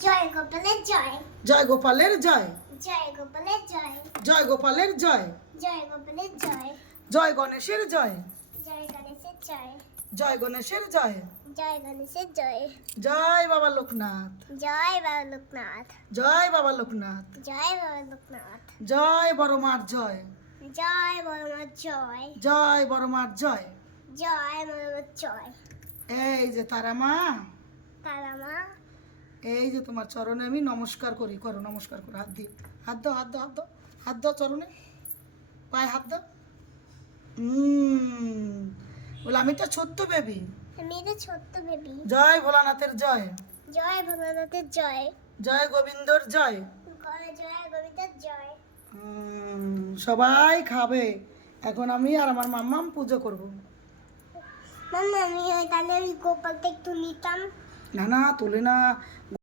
জয় গোপালের জয়। জয় গোপালের জয়। জয় গোপালের জয়। জয় গোপালের জয়। জয় গোপালের জয়। জয় গণেশের জয়। জয় গণেশের জয়। জয় গণেশের জয়। জয় গণেশের জয়। জয় বাবা লোকনাথ। জয় বাবা লোকনাথ। জয় বাবা লোকনাথ। জয় বাবা লোকনাথ। জয় বড় মার জয়। জয় বড়মার জয়। জয় বড় মার জয়। জয় বড়মার জয়। এই যে তারা মা, তারা মা, এই যে তোমার চরণে আমি নমস্কার করি। করো, নমস্কার করো, হাত দিয়ে। হাত দাও, হাত দাও, হাত দাও, হাত দাও চরণে, পায়ে হাত দাও। বলে আমি তো ছোট্ট বেবি। আমি তো ছোট্ট বেবি। জয় ভোলানাথের জয়। জয় ভোলানাথের জয়। জয় গোবিন্দর জয়। জয় গোবিন্দের জয়। সবাই খাবে। এখন আমি আর আমার মাম্মাম পুজো করব। মাম্মা আমি তাহলে ওই গোপালটা একটু নিতাম। না না, তোলে না।